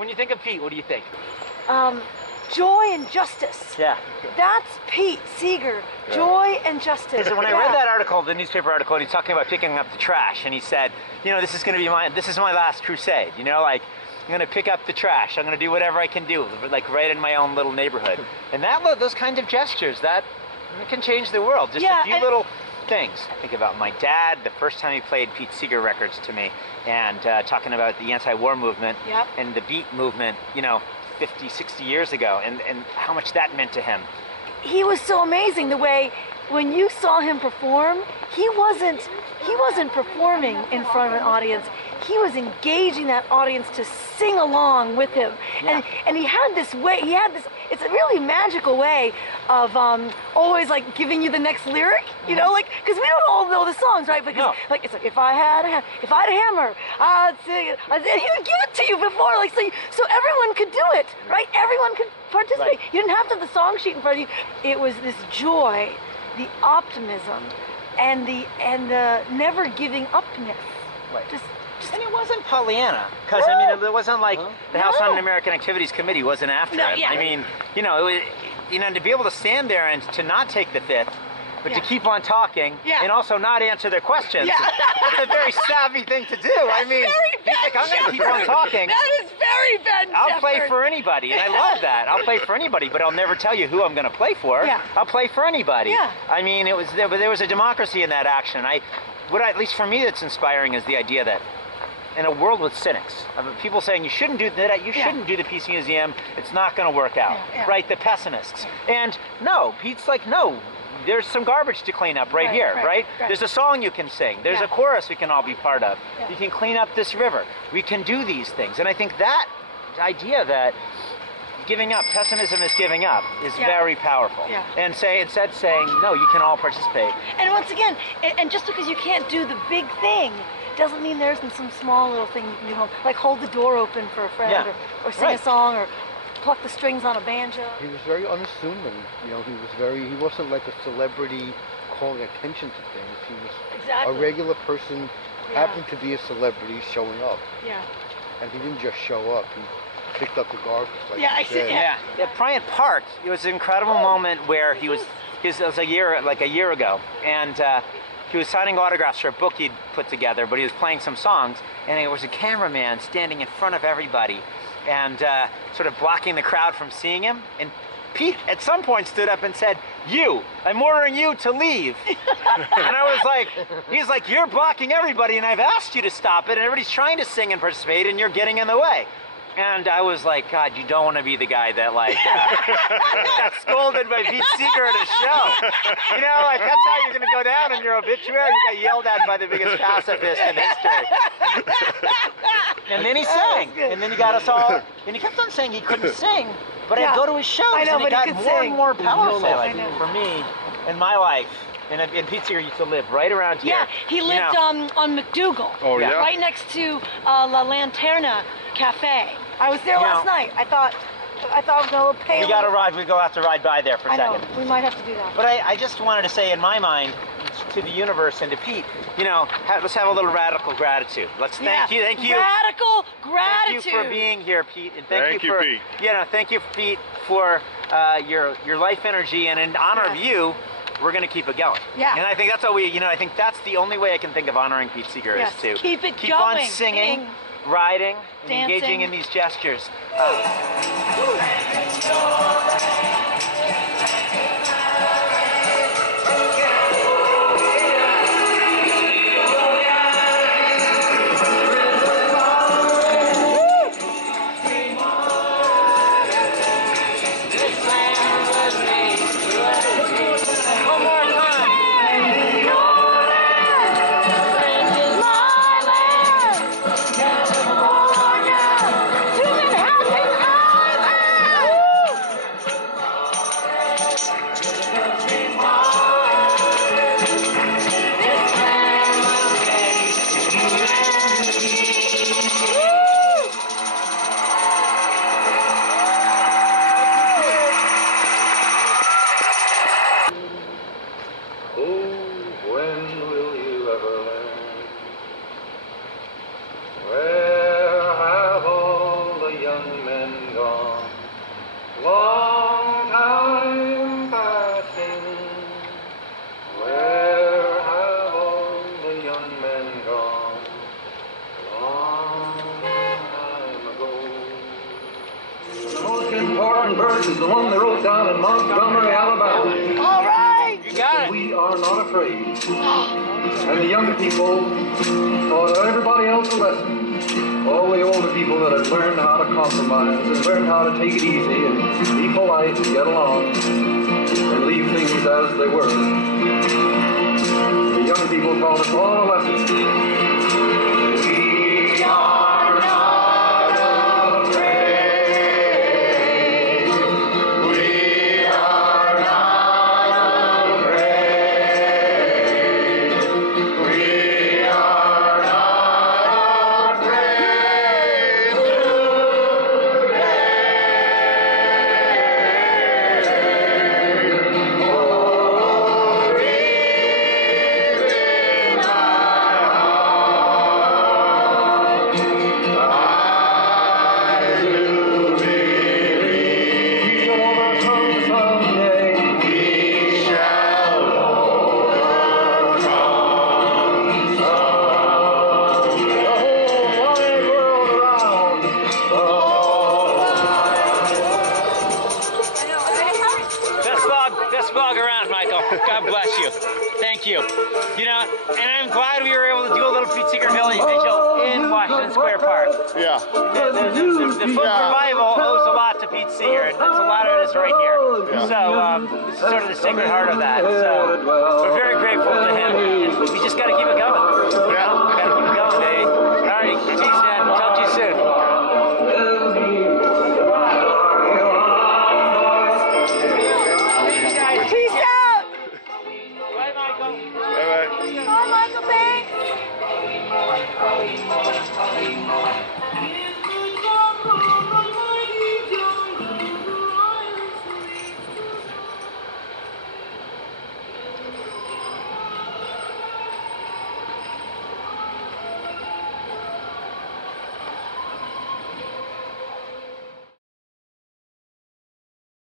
When you think of Pete, what do you think? Joy and justice. Yeah. That's Pete Seeger. Yeah. Joy and justice. So when I read that article, the newspaper article, and he's talking about picking up the trash, and he said, you know, this is my last crusade. You know, like, I'm gonna pick up the trash. I'm gonna do whatever I can do, like right in my own little neighborhood. And those kind of gestures, that can change the world. Just a few little things. Think about my dad, the first time he played Pete Seeger records to me, and talking about the anti-war movement and the beat movement, you know, 50, 60 years ago, and how much that meant to him. He was so amazing the way, when you saw him perform, he wasn't performing in front of an audience. He was engaging that audience to sing along with him. Yeah. And he had this way, it's a really magical way of always like giving you the next lyric, you know, like, because we don't all know the songs, right? Because like, it's like, if I had a hammer, I'd sing it. He would give it to you before, like, so everyone could do it, right? Everyone could participate. Right. You didn't have to have the song sheet in front of you. It was this joy, the optimism, and the never giving upness. Right. And it wasn't Pollyanna, because I mean, it wasn't like the House Un-American Activities Committee wasn't after him. Yeah. I mean, you know, to be able to stand there and to not take the fifth, but to keep on talking and also not answer their questions. Yeah. That's a very savvy thing to do. I mean, he's like, I'm going to keep on talking. That is very Ben I'll play for anybody, and I love that. I'll play for anybody, but I'll never tell you who I'm going to play for. Yeah. I'll play for anybody. Yeah. I mean, there was a democracy in that action. At least for me, that's inspiring is the idea that in a world with cynics, people saying you shouldn't do that, you shouldn't do the Peace Museum, it's not going to work out, right? The pessimists. And no, Pete's like, no, there's some garbage to clean up right here, right? There's a song you can sing, there's a chorus we can all be part of. You can clean up this river. We can do these things. And I think that idea that giving up, pessimism is giving up, is very powerful. Yeah. And instead saying, no, you can all participate. And once again, and just because you can't do the big thing, doesn't mean there isn't some small little thing you can do home, like hold the door open for a friend, or sing a song, or pluck the strings on a banjo. He was very unassuming, you know, he wasn't like a celebrity calling attention to things. He was a regular person, happened to be a celebrity showing up. Yeah. And he didn't just show up, he picked up the garbage, like you said. At Bryant Park, it was an incredible moment where it was a year ago, and he was signing autographs for a book he'd put together, but he was playing some songs, and there was a cameraman standing in front of everybody and sort of blocking the crowd from seeing him. And Pete at some point stood up and said, I'm ordering you to leave. And I was like, he's like, you're blocking everybody, and I've asked you to stop it, and everybody's trying to sing and participate, and you're getting in the way. And I was like, God, you don't want to be the guy that got scolded by Pete Seeger at a show. You know, like that's how you're going to go down in your obituary. You got yelled at by the biggest pacifist in history. And then he sang, and then he got us all, and he kept on saying he couldn't sing, but I'd go to his shows, and it got more and more powerful for me in my life. And Pete Seeger used to live right around here. Yeah, he lived on McDougal, right next to La Lanterna Cafe. I was there last night. I thought I was going to pay. We got to ride. We have to ride by there for a second. We might have to do that. But I just wanted to say, in my mind, to the universe and to Pete, you know, let's have a little radical gratitude. Let's thank you. Radical gratitude. Thank you for being here, Pete, and thank you, Pete. Thank you, Pete, for your life energy, and in honor of you, we're going to keep it going. Yeah. And I think that's how I think that's the only way I can think of honoring Pete Seeger is to keep going. On singing, riding, and engaging in these gestures. Long time passing, where have all the young men gone? Long time ago. The most important verse is the one they wrote down in Montgomery, Alabama. All right. You got it. We are not afraid. And the young people taught everybody else a lesson. All the older people that have learned how to compromise and learned how to take it easy and be polite and get along and leave things as they were. The young people taught us all a lesson. We are not afraid. We are not afraid. We are not afraid today. Oh, breathe in our heart. I do believe we shall overcome someday. We shall overcome someday. The whole wide world around. The whole Best vlog around, Michael. God bless you. Thank you. You know, and I'm glad we were able to do a little Pete Seeger Village vigil in Washington Square Park. Yeah. The Foot Revival owes a lot to Pete Seeger, and a lot of it is right here. So this is sort of the sacred heart of that. So we're very grateful to him, and we just got to keep it going. You know? We got to keep it going, baby. All right, peace, man. Talk to you soon. Peace out. Bye, Michael. Bye-bye. Bye, Michael. Thanks.